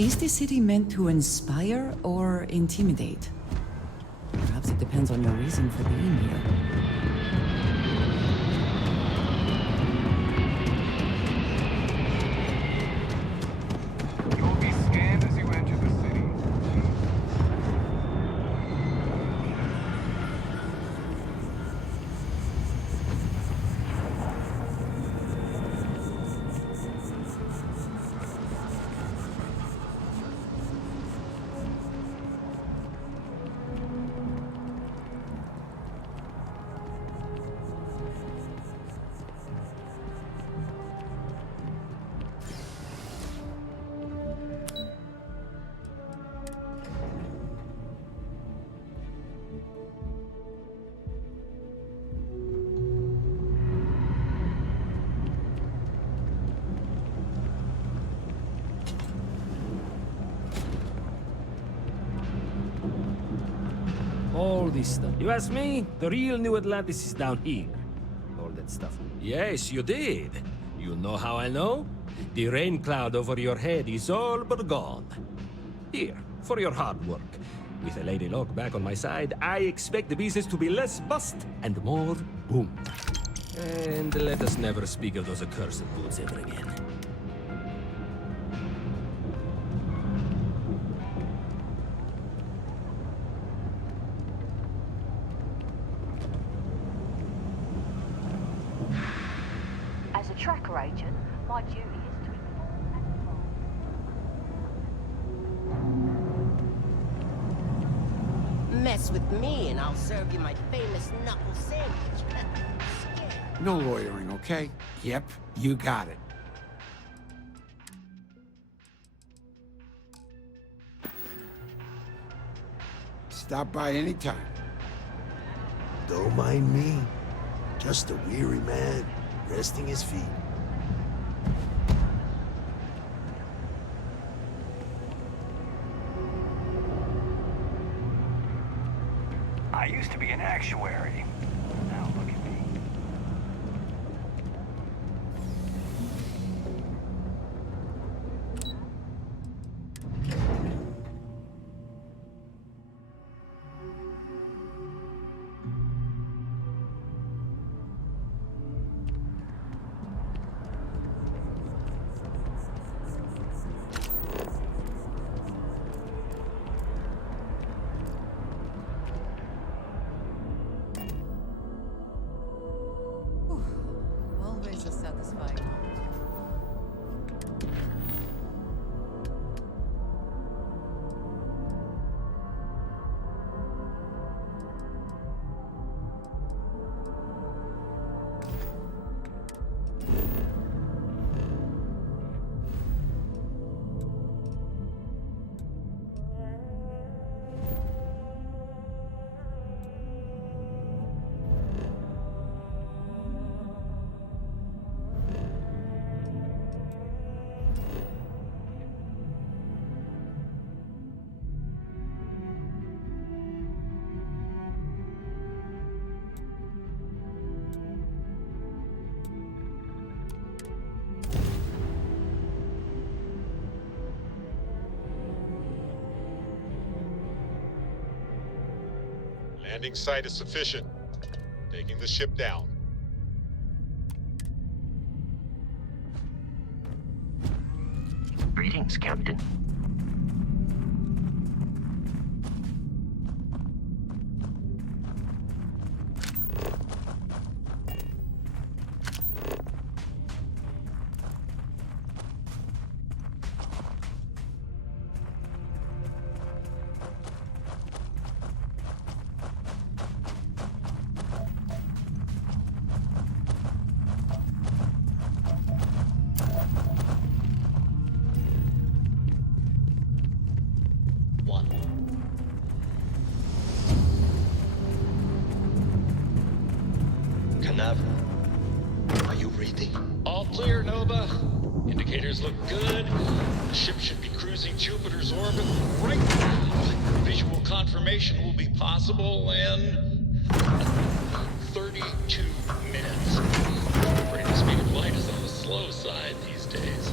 Is the city meant to inspire or intimidate? Perhaps it depends on your reason for being here. You will be scanned as you enter the city. All this stuff. You ask me, the real New Atlantis is down here. All that stuff. Yes, you did. You know how I know? The rain cloud over your head is all but gone. Here, for your hard work. With a Lady Luck back on my side, I expect the business to be less bust and more boom. And let us never speak of those accursed boots ever again. As a tracker agent, my duty is to inform and advise. Mess with me and I'll serve you my famous knuckle sandwich. No lawyering, okay? Yep, you got it. Stop by anytime. Don't mind me. Just a weary man, resting his feet. I used to be an actuary. Now look at me. Always a satisfying moment. Landing site is sufficient. Taking the ship down. Greetings, Captain. Are you reading? All clear, Nova. Indicators look good. The ship should be cruising Jupiter's orbit right now. Visual confirmation will be possible in 32 minutes. The speed of light is on the slow side these days.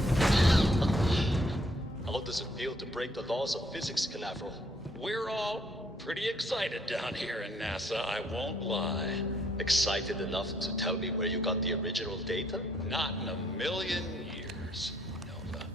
How about the does it feel to break the laws of physics, Canaveral? We're all pretty excited down here in NASA, I won't lie. Excited enough to tell me where you got the original data? Not in a million years, Nova.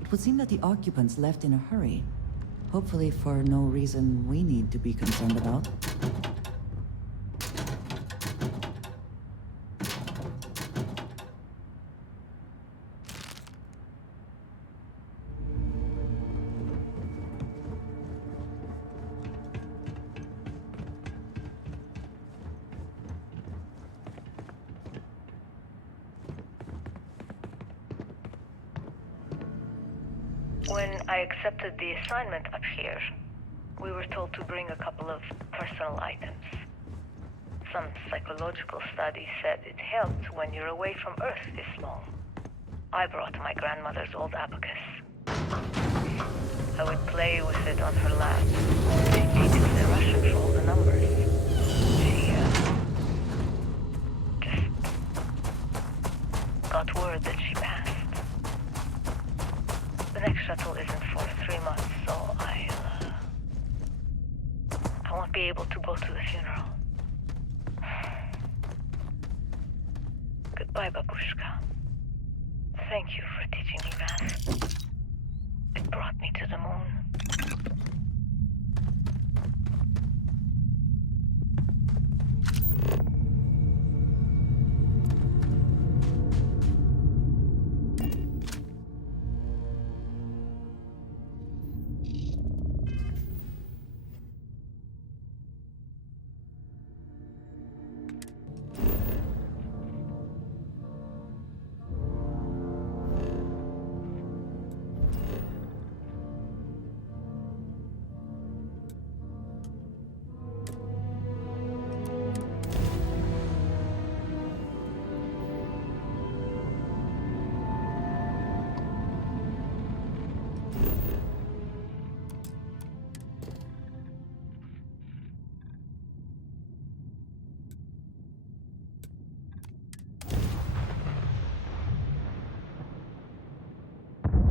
It would seem that the occupants left in a hurry. Hopefully for no reason we need to be concerned about. When I accepted the assignment up here, we were told to bring a couple of personal items. Some psychological study said it helped when you're away from Earth this long. I brought my grandmother's old abacus. I would play with it on her lap. She needed the Russian for all the numbers. She, just got word that she passed. The next shuttle isn't for 3 months, so I won't be able to go to the funeral. Goodbye, Babushka. Thank you for teaching me math. It brought me to the moon.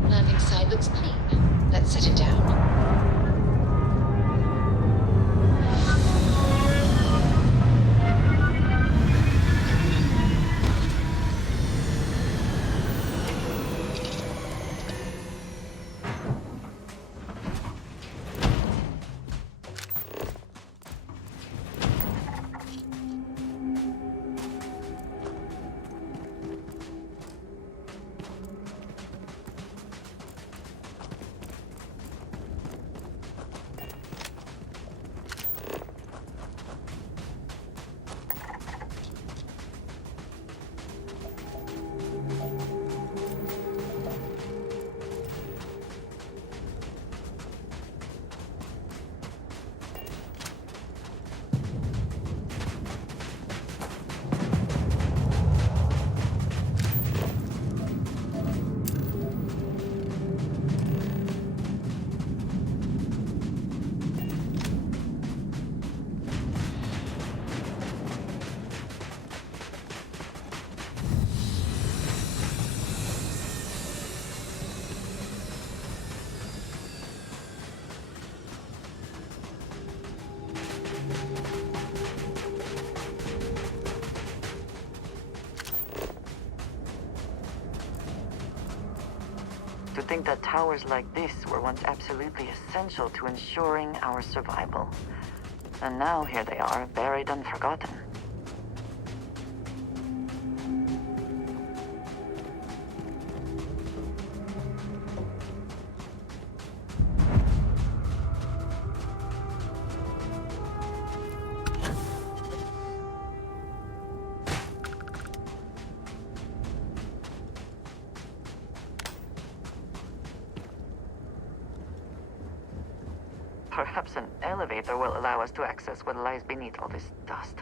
Landing side looks clean. Let's set it down. To think that towers like this were once absolutely essential to ensuring our survival. And now here they are, buried and forgotten. Perhaps an elevator will allow us to access what lies beneath all this dust.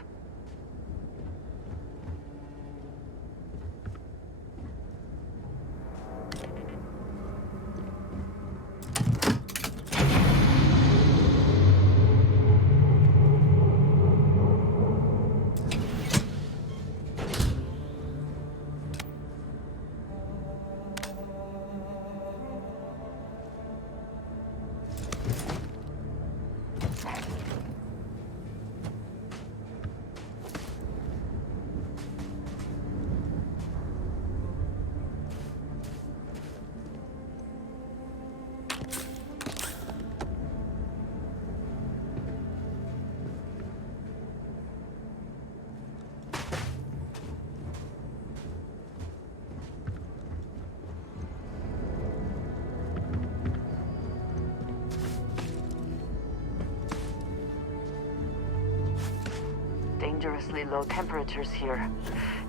Dangerously low temperatures here.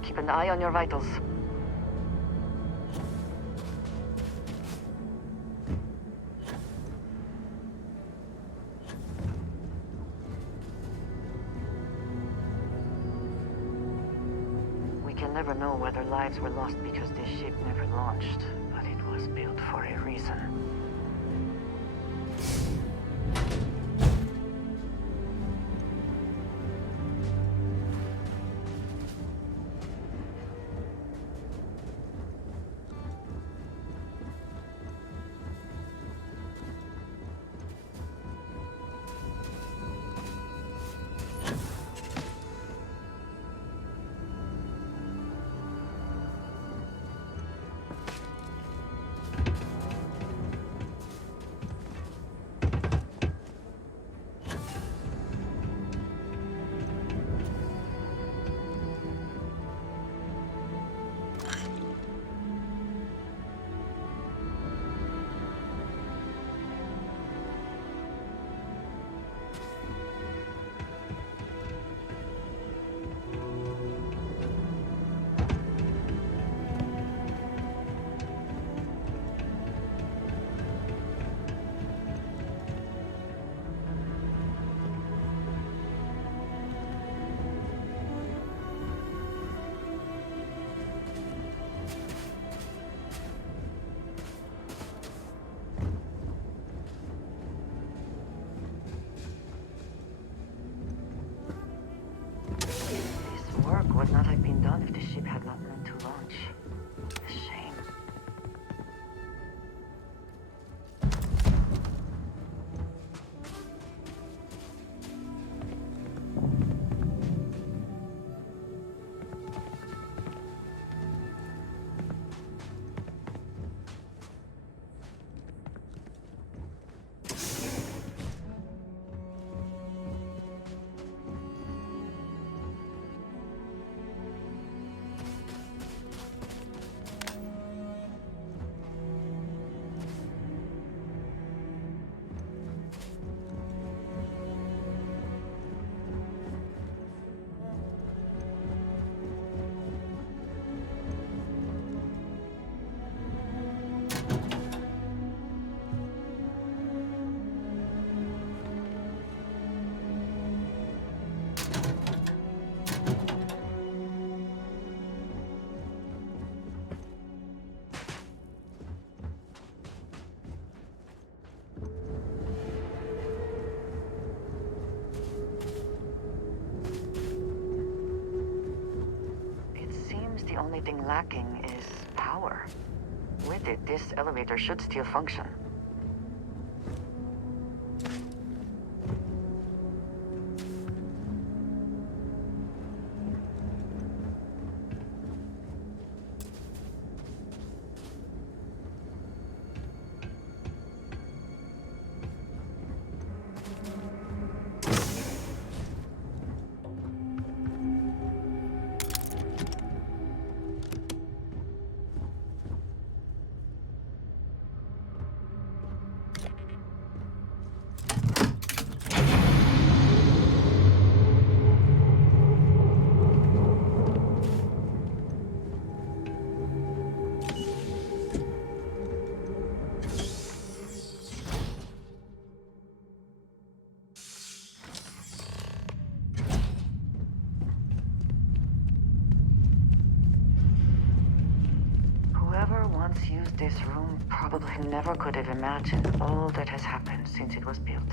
Keep an eye on your vitals. We can never know whether lives were lost because this ship never launched, but it was built for a reason. Work would not have been done if the ship had not meant to launch. A shame. The only thing lacking is power. With it, this elevator should still function. once used this room probably never could have imagined all that has happened since it was built.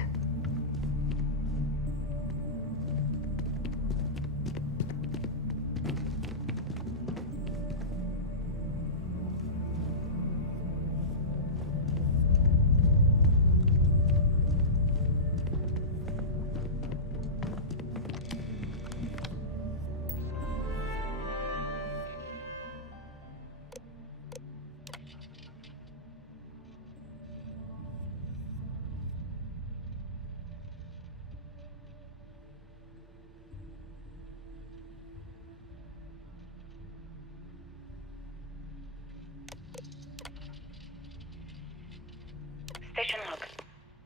Station log.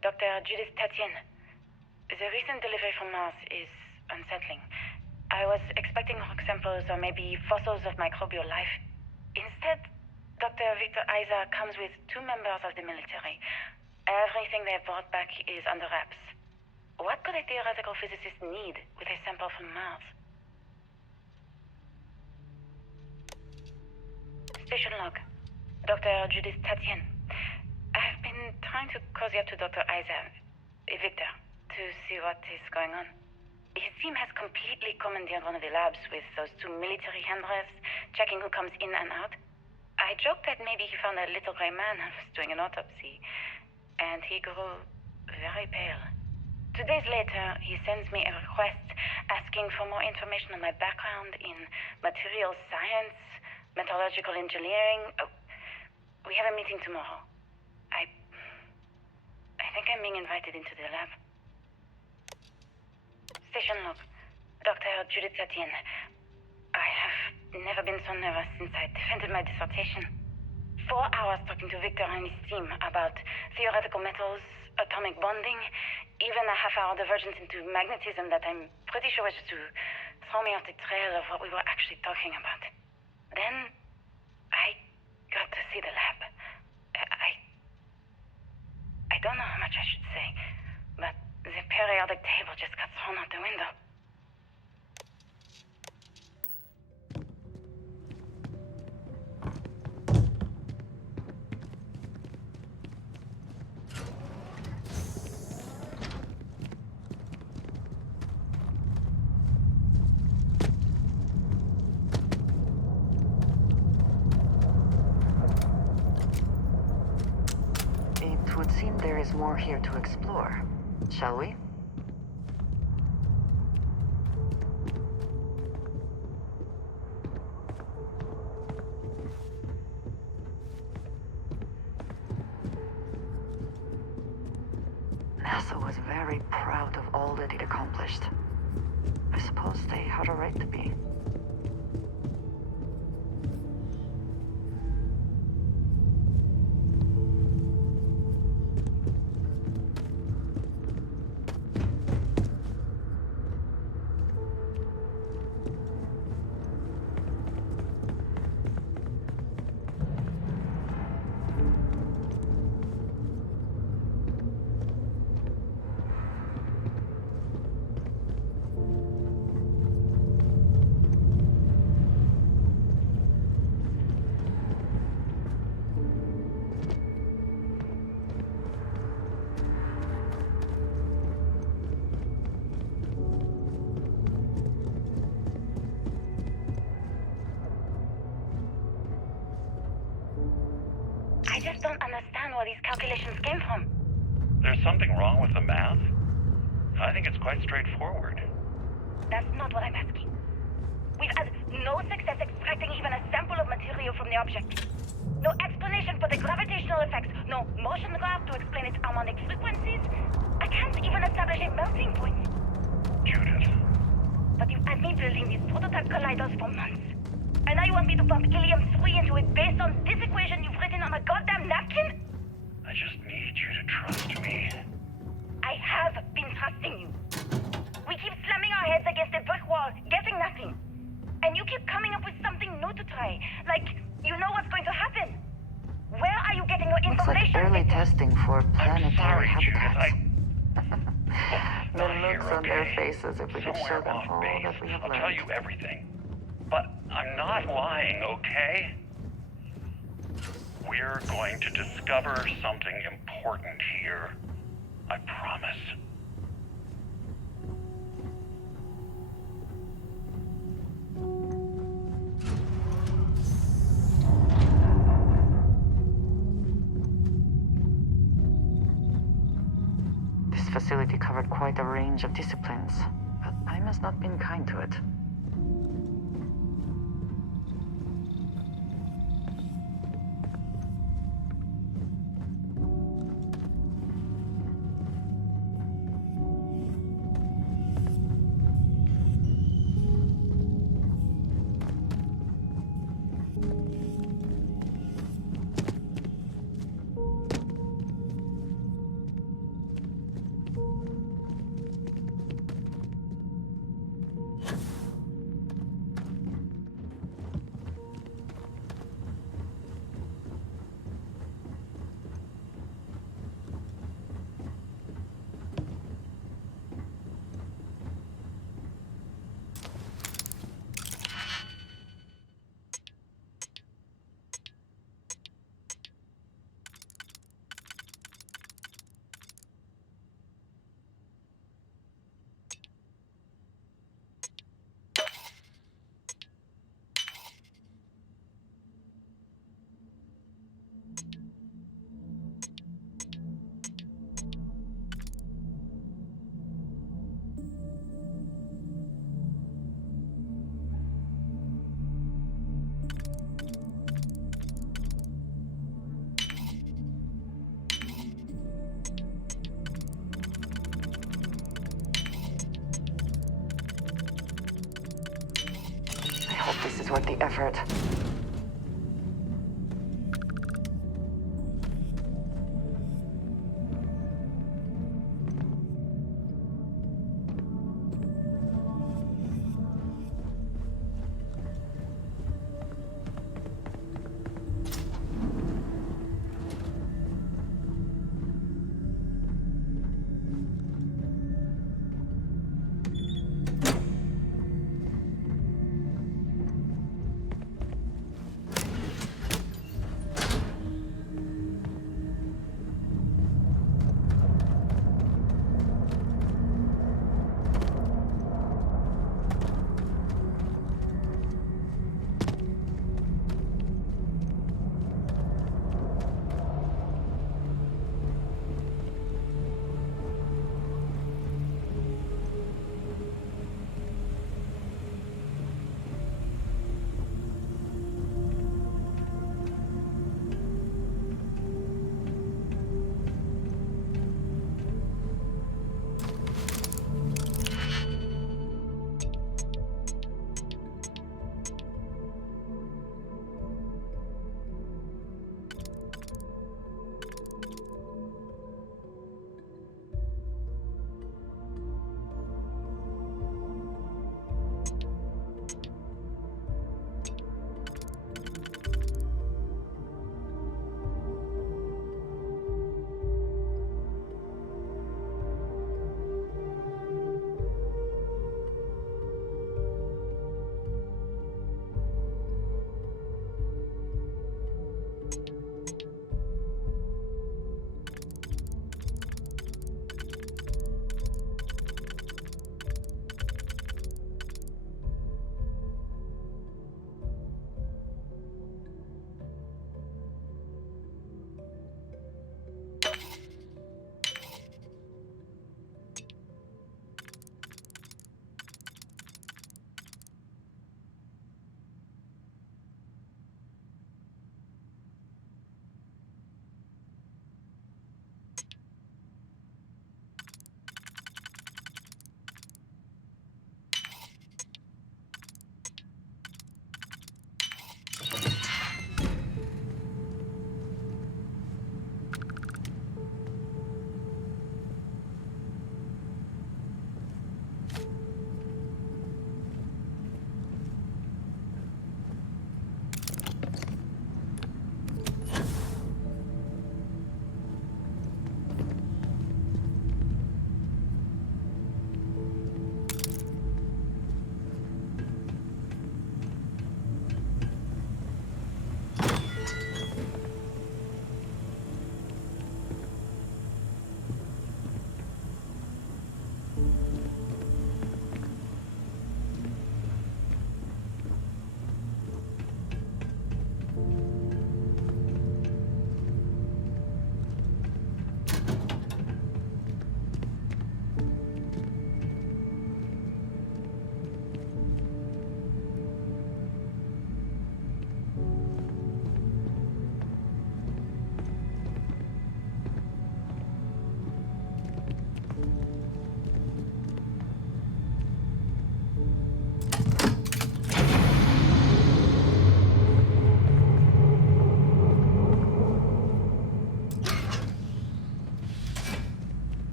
Dr. Judith Tatien. The recent delivery from Mars is unsettling. I was expecting rock samples or maybe fossils of microbial life. Instead, Dr. Victor Isa comes with 2 members of the military. Everything they brought back is under wraps. What could a theoretical physicist need with a sample from Mars? Station log. Dr. Judith Tatien. I've been trying to cozy up to Dr. Isa, Victor, to see what is going on. His team has completely commandeered one of the labs with those 2 military handrefs, checking who comes in and out. I joked that maybe he found a little gray man and was doing an autopsy, and he grew very pale. 2 days later, he sends me a request asking for more information on my background in materials science, metallurgical engineering. Oh, we have a meeting tomorrow. I think I'm being invited into the lab. Station log. Dr. Judith Tatien. I have never been so nervous since I defended my dissertation. 4 hours talking to Victor and his team about theoretical metals, atomic bonding, even a half-hour divergence into magnetism that I'm pretty sure was just to throw me off the trail of what we were actually talking about. Then, I got to see the lab. I don't know how much I should say, but the periodic table just got thrown out the window. It would seem there is more here to explore. Shall we? NASA was very proud of all that it accomplished. I suppose they had a right to be. I just don't understand where these calculations came from. There's something wrong with the math? I think it's quite straightforward. That's not what I'm asking. We've had no success extracting even a sample of material from the object. No explanation for the gravitational effects. No motion graph to explain its harmonic frequencies. I can't even establish a melting point. Judith. But you've had me building these prototype colliders for months. And now you want me to pump helium-3 into it based on this equation you've written on a goddamn napkin? I just need you to trust me. I have been trusting you. We keep slamming our heads against a brick wall, getting nothing. And you keep coming up with something new to try. Like, you know what's going to happen. Where are you getting your Looks like information? early testing for planetary habitats. The Not looks here, on their okay? faces if we could show Somewhere them off all base. that we have I'll learned. tell you everything. But I'm not lying, okay? We're going to discover something important here. I promise. This facility covered quite a range of disciplines, but time has not been kind to it. I hope this is worth the effort.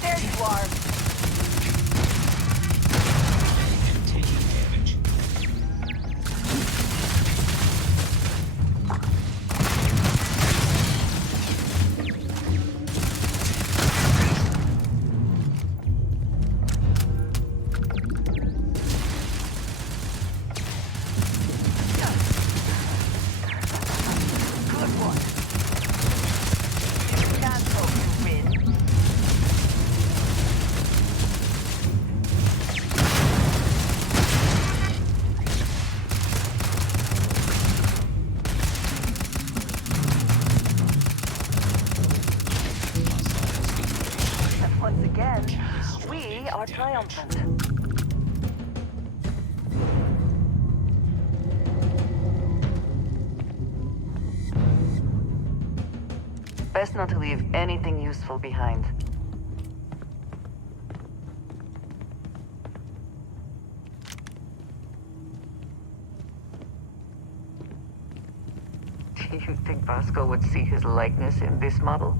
There you are. Once again, we are triumphant. Best not to leave anything useful behind. Do you think Vasco would see his likeness in this model?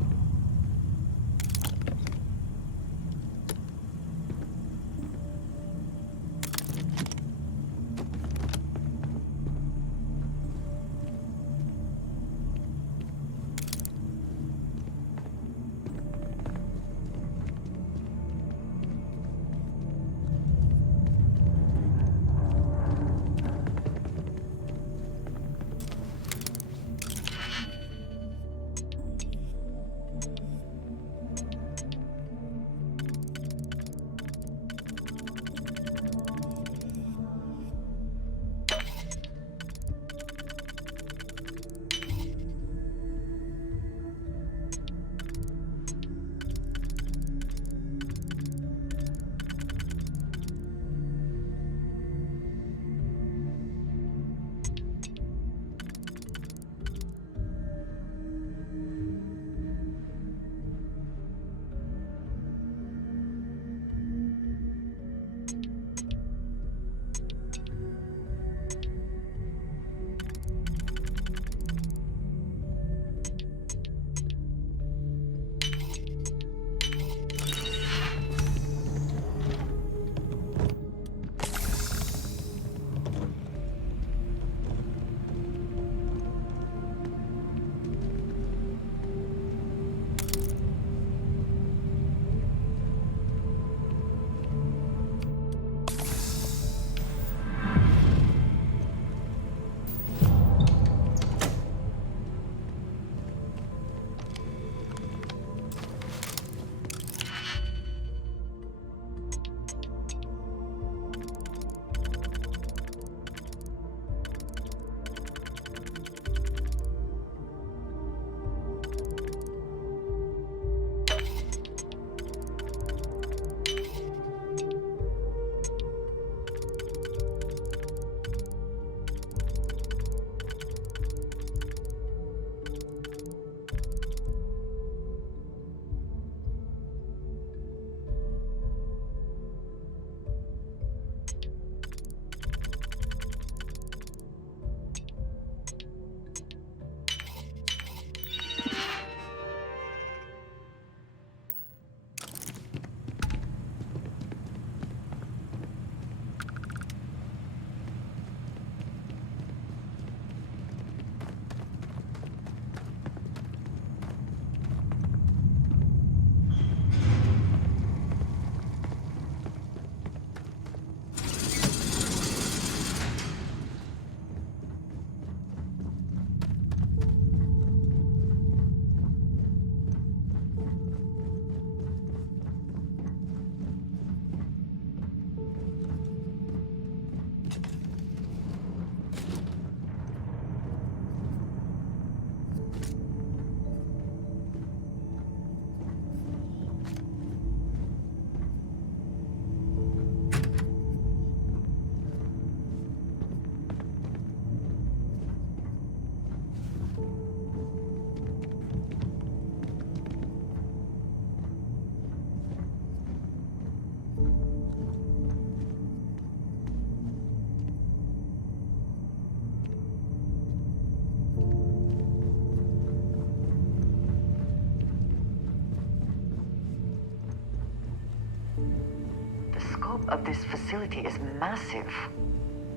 of this facility is massive.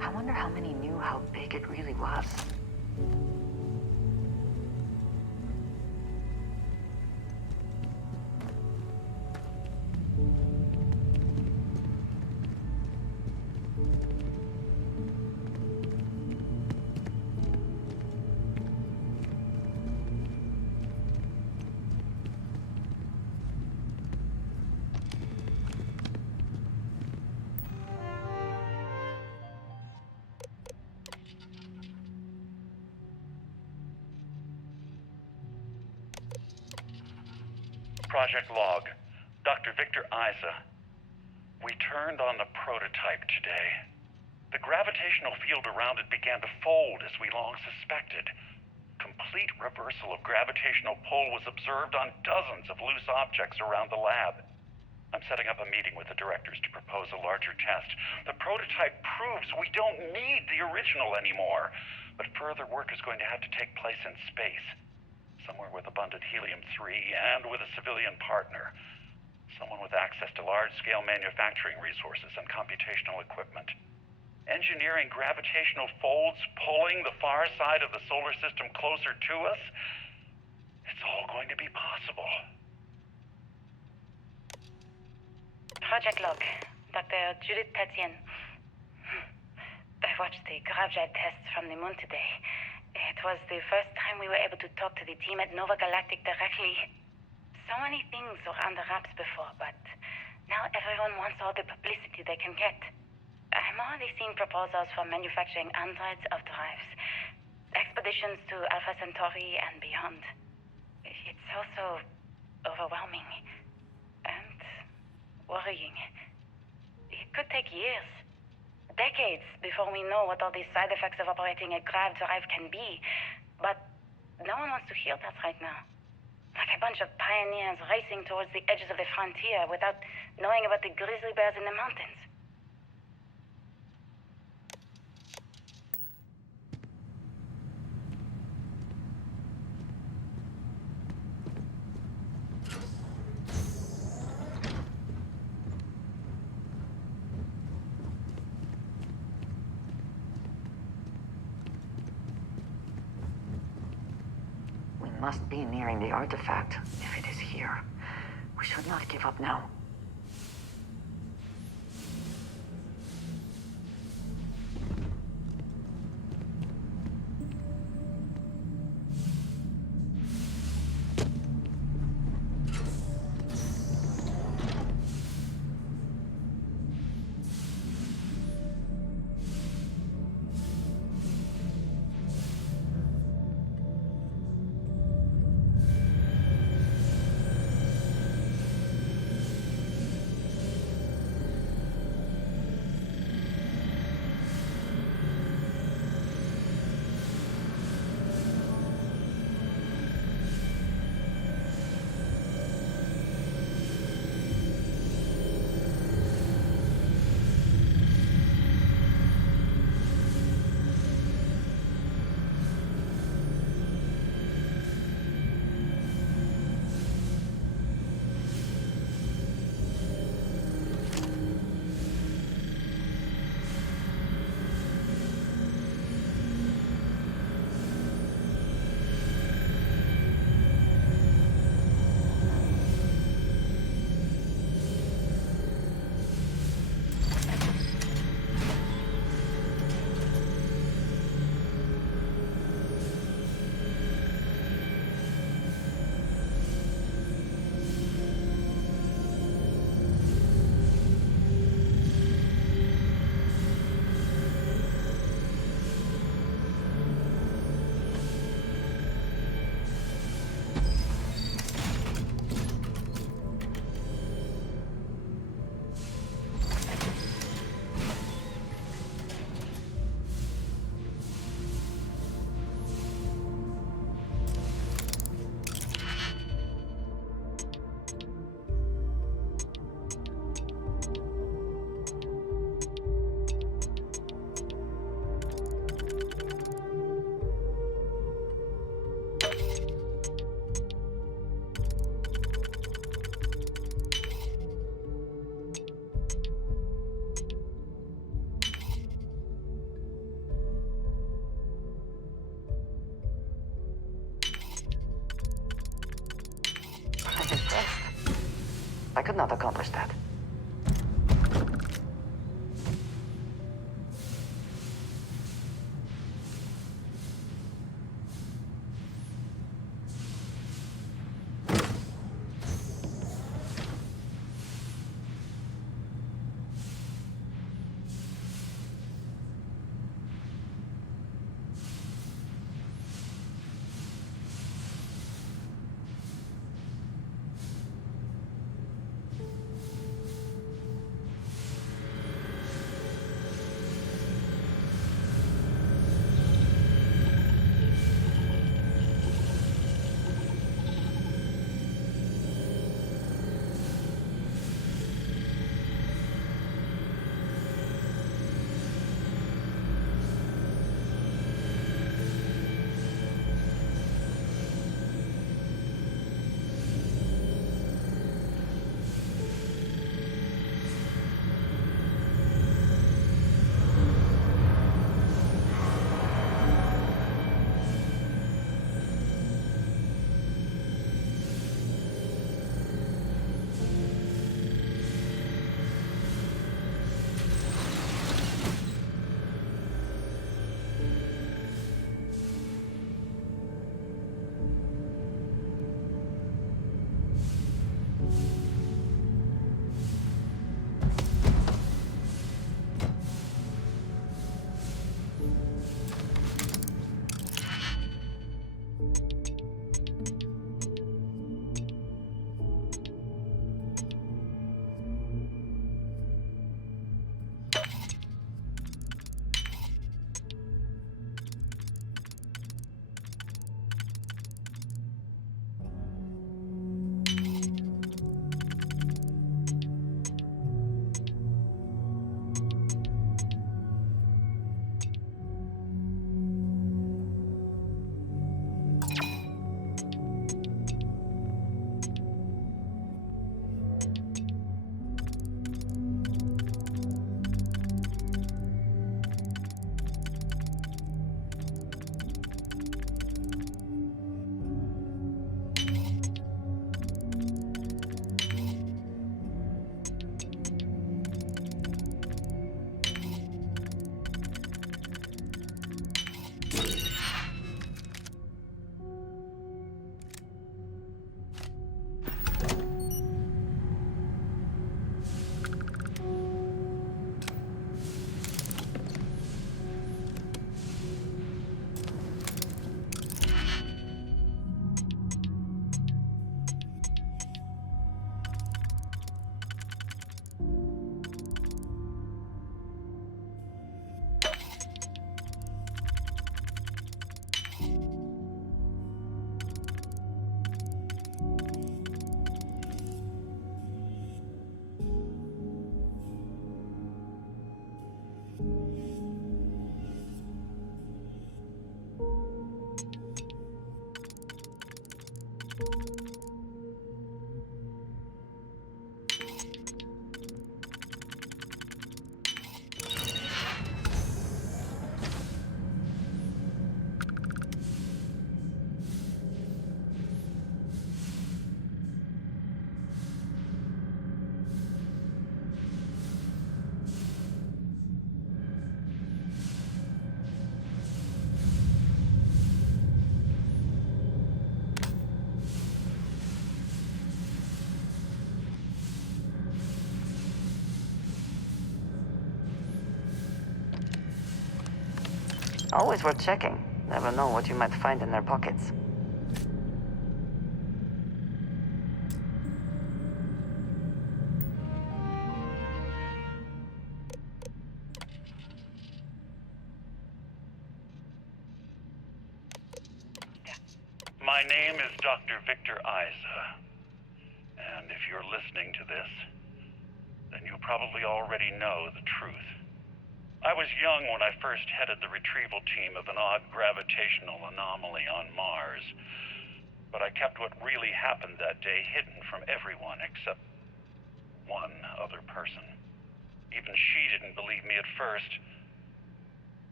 I wonder how many knew how big it really was. Project Log, Dr. Victor Isa. We turned on the prototype today. The gravitational field around it began to fold as we long suspected. Complete reversal of gravitational pull was observed on dozens of loose objects around the lab. I'm setting up a meeting with the directors to propose a larger test. The prototype proves we don't need the original anymore, but further work is going to have to take place in space. Somewhere with abundant helium-3 and with a civilian partner. Someone with access to large-scale manufacturing resources and computational equipment. Engineering gravitational folds pulling the far side of the solar system closer to us? It's all going to be possible. Project Log, Dr. Judith Tatian. I watched the gravjet tests from the moon today. It was the first time we were able to talk to the team at Nova Galactic directly. So many things were under wraps before, but now everyone wants all the publicity they can get. I'm already seeing proposals for manufacturing hundreds of drives, expeditions to Alpha Centauri and beyond. It's also overwhelming and worrying. It could take years. Decades before we know what all these side effects of operating a grav drive can be. But no one wants to hear that right now. Like a bunch of pioneers racing towards the edges of the frontier without knowing about the grizzly bears in the mountains. Must be nearing the artifact, if it is here. We should not give up now. could not accomplish that. Always worth checking. Never know what you might find in their pockets. My name is Dr. Victor Isa. And if you're listening to this, then you probably already know the truth. I was young when I first headed the retrieval team of an odd gravitational anomaly on Mars. But I kept what really happened that day hidden from everyone except one other person. Even she didn't believe me at first.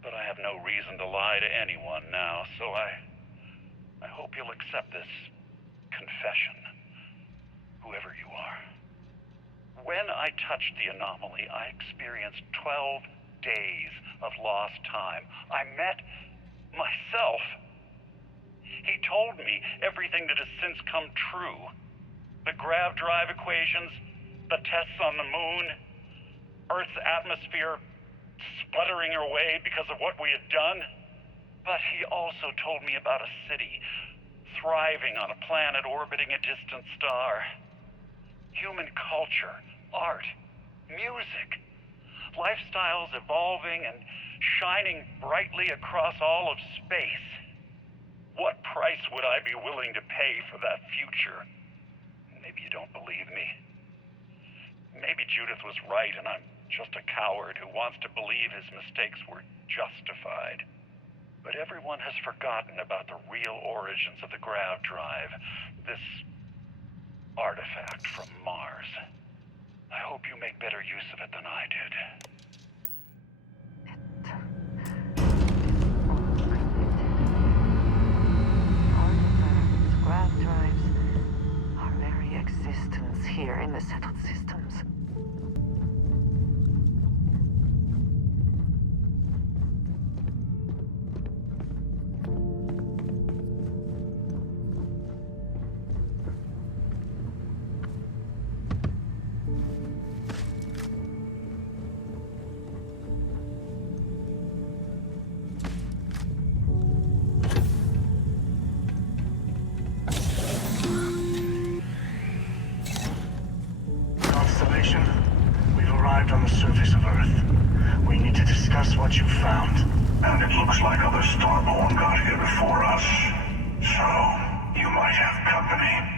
But I have no reason to lie to anyone now, so I hope you'll accept this confession, whoever you are. When I touched the anomaly, I experienced 12 days of lost time. I met myself. He told me everything that has since come true. The grav drive equations, the tests on the moon, Earth's atmosphere sputtering away because of what we had done. But he also told me about a city thriving on a planet orbiting a distant star. Human culture, art, music, lifestyles evolving and shining brightly across all of space. What price would I be willing to pay for that future? Maybe you don't believe me. Maybe Judith was right and I'm just a coward who wants to believe his mistakes were justified. But everyone has forgotten about the real origins of the grav drive, this artifact from Mars. I hope you make better use of it than I did. Artifacts, grav drives, our very existence here in the settled systems. We've arrived on the surface of Earth. We need to discuss what you found. And it looks like other Starborn got here before us. So, you might have company.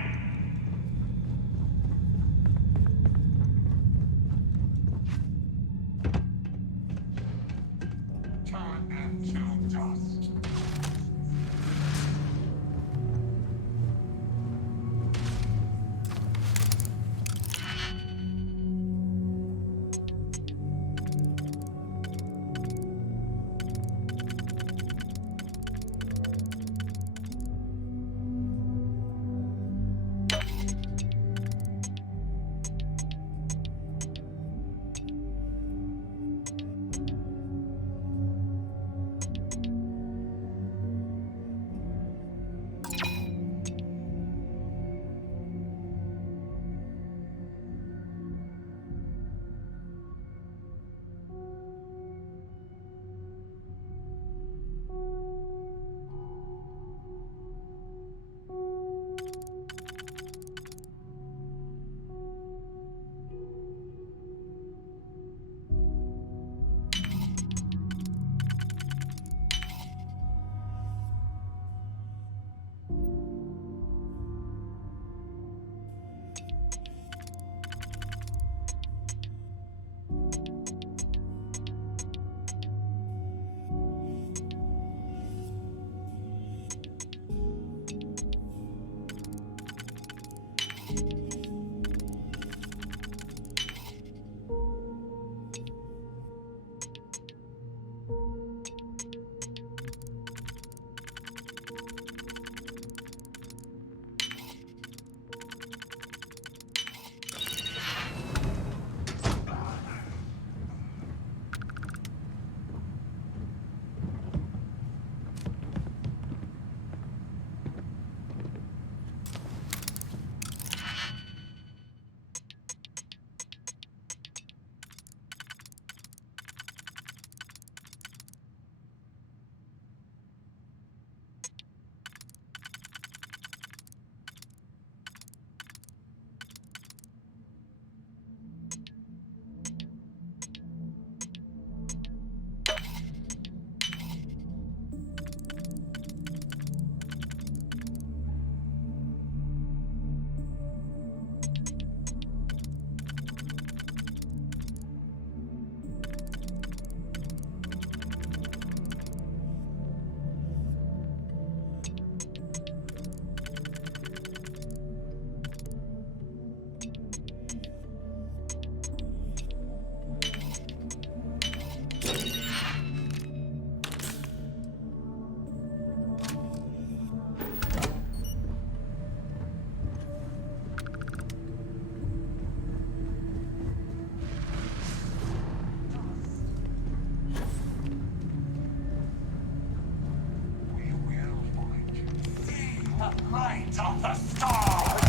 light of the stars!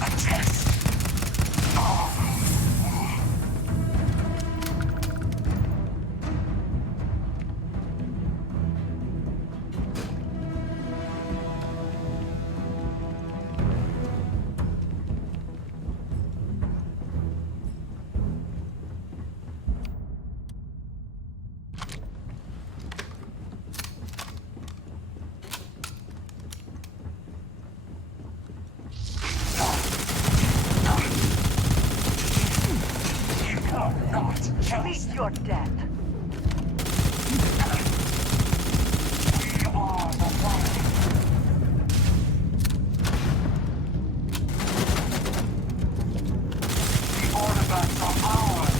A test! Meet your death. We are the one. The artifacts are ours.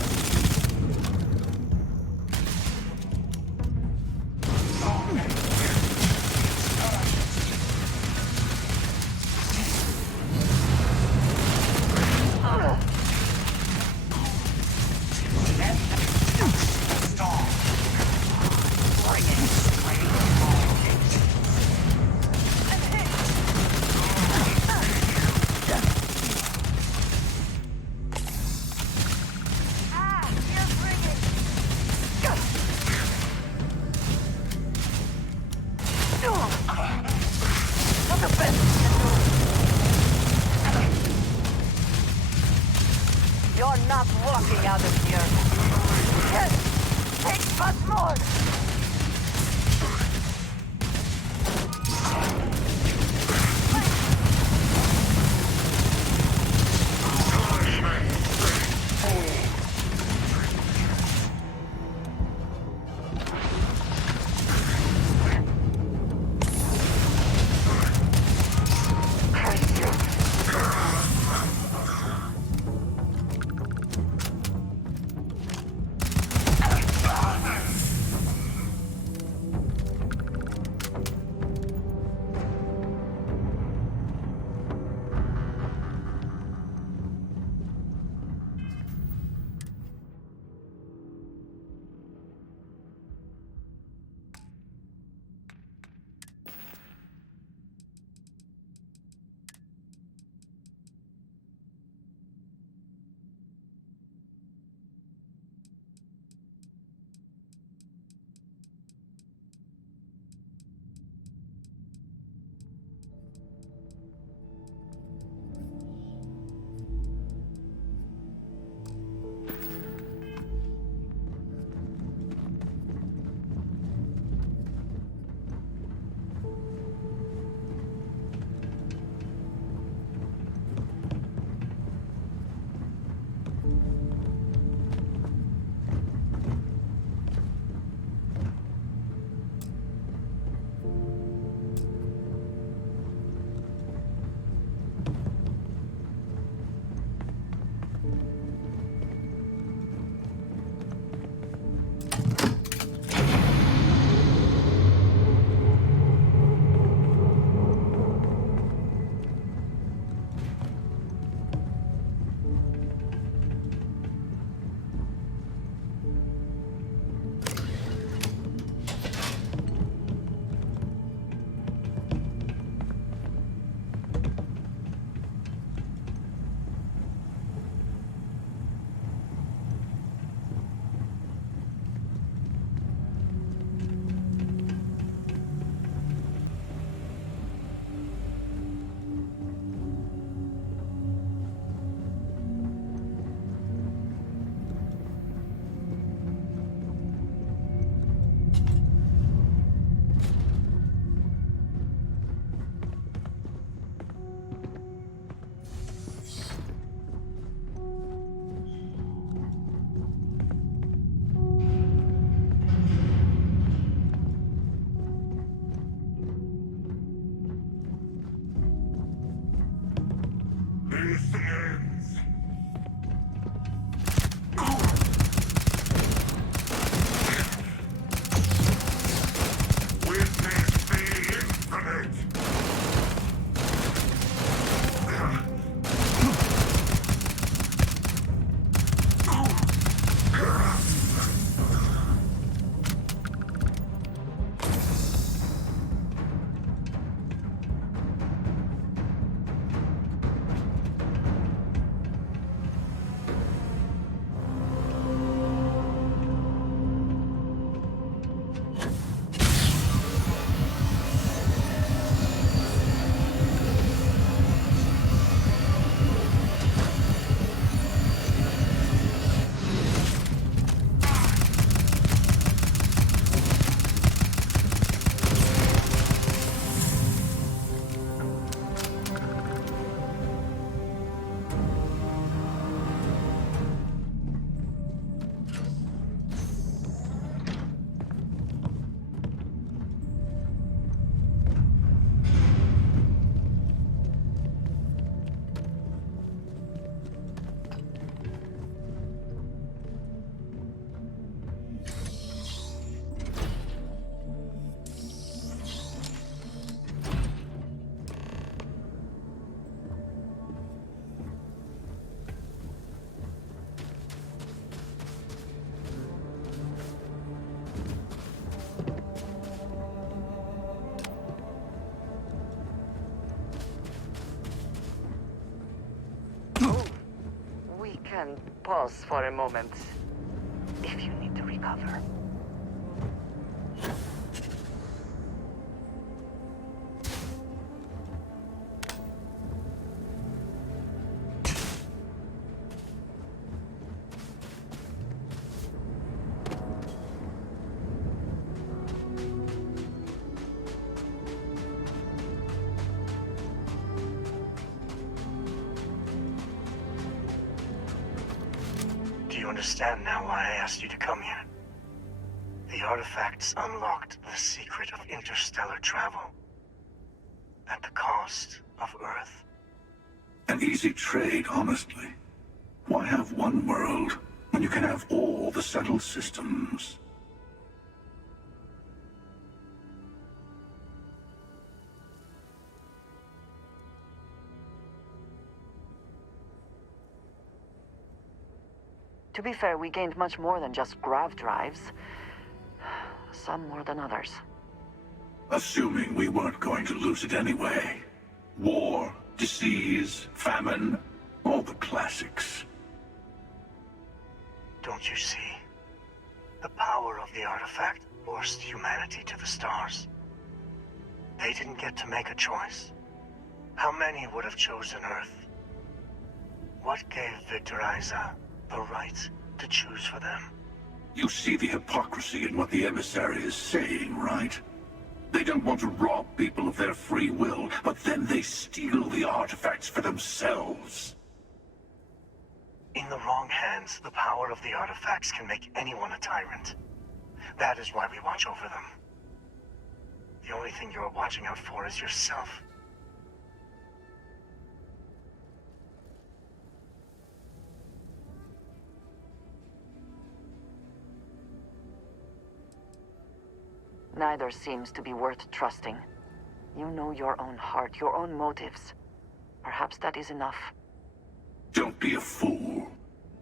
You're not walking out of here. Yes! Take much more! pause for a moment, if you need to recover. Do you understand now why I asked you to come here? The artifacts unlocked the secret of interstellar travel. At the cost of Earth. An easy trade, honestly. Why have one world when you can have all the settled systems? To be fair, we gained much more than just grav drives. Some more than others. Assuming we weren't going to lose it anyway. War, disease, famine, all the classics. Don't you see? The power of the artifact forced humanity to the stars. They didn't get to make a choice. How many would have chosen Earth? What gave Victor Isa the right to choose for them? You see the hypocrisy in what the emissary is saying, right? They don't want to rob people of their free will, but then they steal the artifacts for themselves. In the wrong hands, the power of the artifacts can make anyone a tyrant. That is why we watch over them. The only thing you're watching out for is yourself. Neither seems to be worth trusting. You know your own heart, your own motives. Perhaps that is enough. Don't be a fool.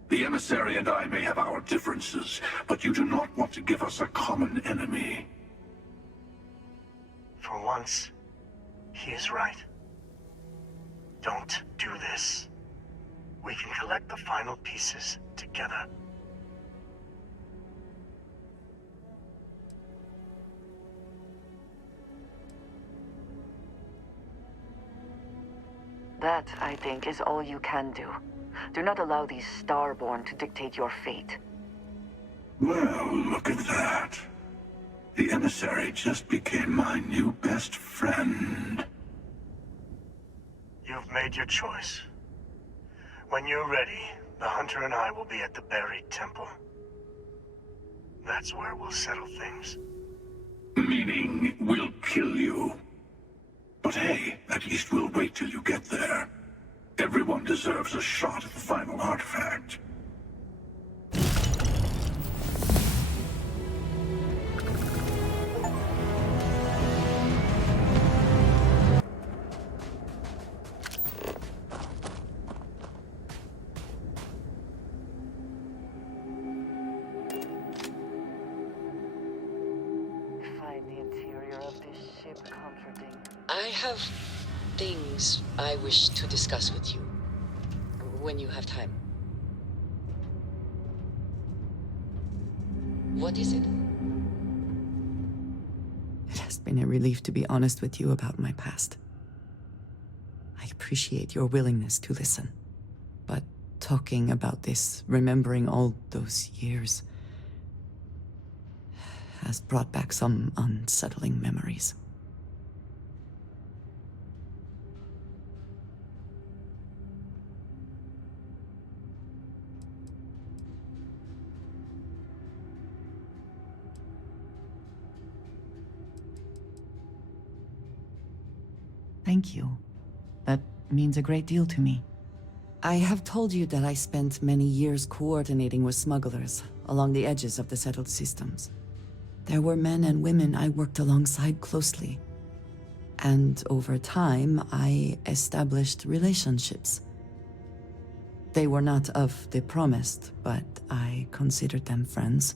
The emissary and I may have our differences, but you do not want to give us a common enemy. For once, he is right. Don't do this. We can collect the final pieces together. That, I think, is all you can do. Do not allow these Starborn to dictate your fate. Well, look at that. The emissary just became my new best friend. You've made your choice. When you're ready, the Hunter and I will be at the buried temple. That's where we'll settle things. Meaning, we'll kill you. But hey, at least we'll wait till you get there. Everyone deserves a shot at the final artifact. Find the interior of this ship comforting. I have things I wish to discuss with you. When you have time. What is it? It has been a relief to be honest with you about my past. I appreciate your willingness to listen. But talking about this, remembering all those years, has brought back some unsettling memories. Thank you. That means a great deal to me. I have told you that I spent many years coordinating with smugglers along the edges of the settled systems. There were men and women I worked alongside closely. And over time, I established relationships. They were not of the promised, but I considered them friends.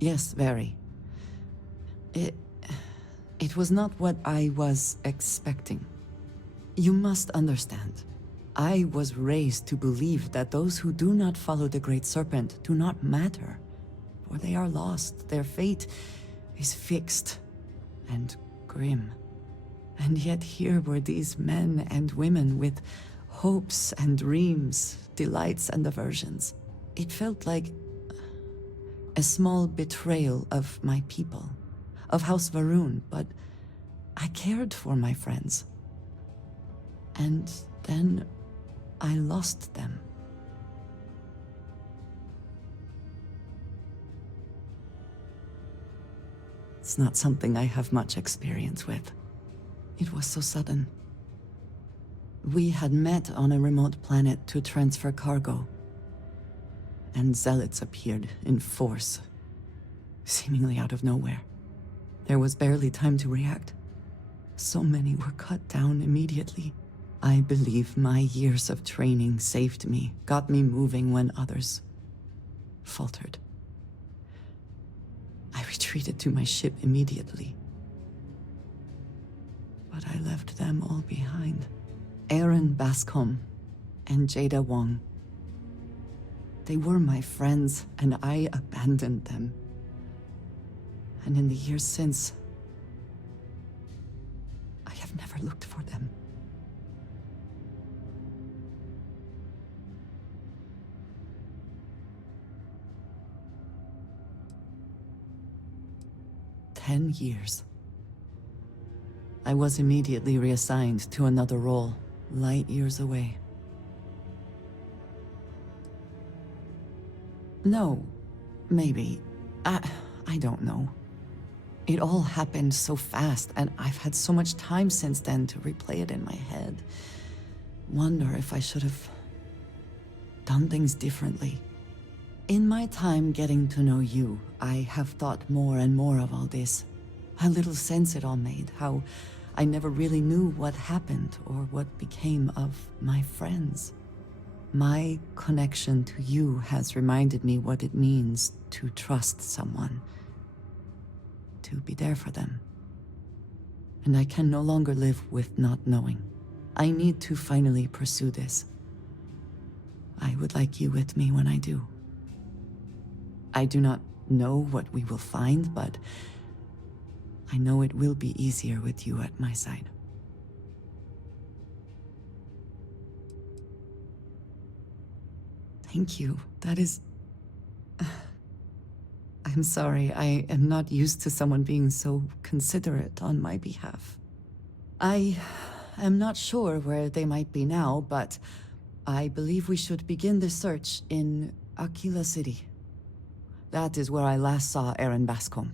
Yes, very. It was not what I was expecting. You must understand. I was raised to believe that those who do not follow the Great Serpent do not matter, for they are lost. Their fate is fixed and grim. And yet here were these men and women with hopes and dreams, delights and aversions. It felt like a small betrayal of my people, of House Varun, but I cared for my friends. And then I lost them. It's not something I have much experience with. It was so sudden. We had met on a remote planet to transfer cargo, and zealots appeared in force, seemingly out of nowhere. There was barely time to react. So many were cut down immediately. I believe my years of training saved me, got me moving when others faltered. I retreated to my ship immediately. But I left them all behind. Aaron Bascom and Jada Wong. They were my friends, and I abandoned them. And in the years since, I have never looked for them. "10 years. I was immediately reassigned to another role, light years away. No, maybe. I don't know. It all happened so fast, and I've had so much time since then to replay it in my head. Wonder if I should have done things differently. In my time getting to know you, I have thought more and more of all this. How little sense it all made, how I never really knew what happened or what became of my friends. My connection to you has reminded me what it means to trust someone, to be there for them. And I can no longer live with not knowing. I need to finally pursue this. I would like you with me when I do. I do not know what we will find, but I know it will be easier with you at my side. Thank you. That is... I'm sorry, I am not used to someone being so considerate on my behalf. I am not sure where they might be now, but I believe we should begin the search in Aquila City. That is where I last saw Aaron Bascom.